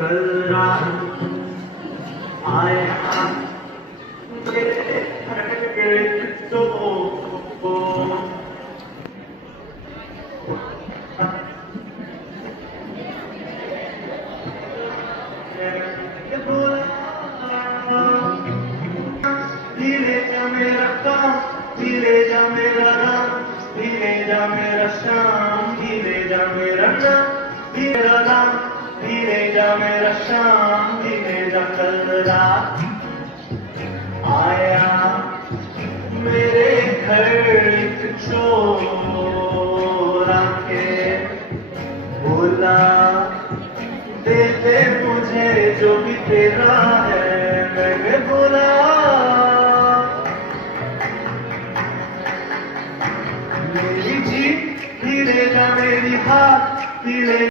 कल रात आया तो धीरे जा मेरा काम, धीरे जा मेरा राम, धीरे जा मेरा शाम, धीरे जा मेरा नाम, धीरे राम, धीरे जा मेरा शाम, धीरे जा कल रात आया मेरे घर एक चोर आके बोला दे दे मुझे जो भी तेरा है। मैंने बोला मेरी जी धीरे जा मेरी हाथ,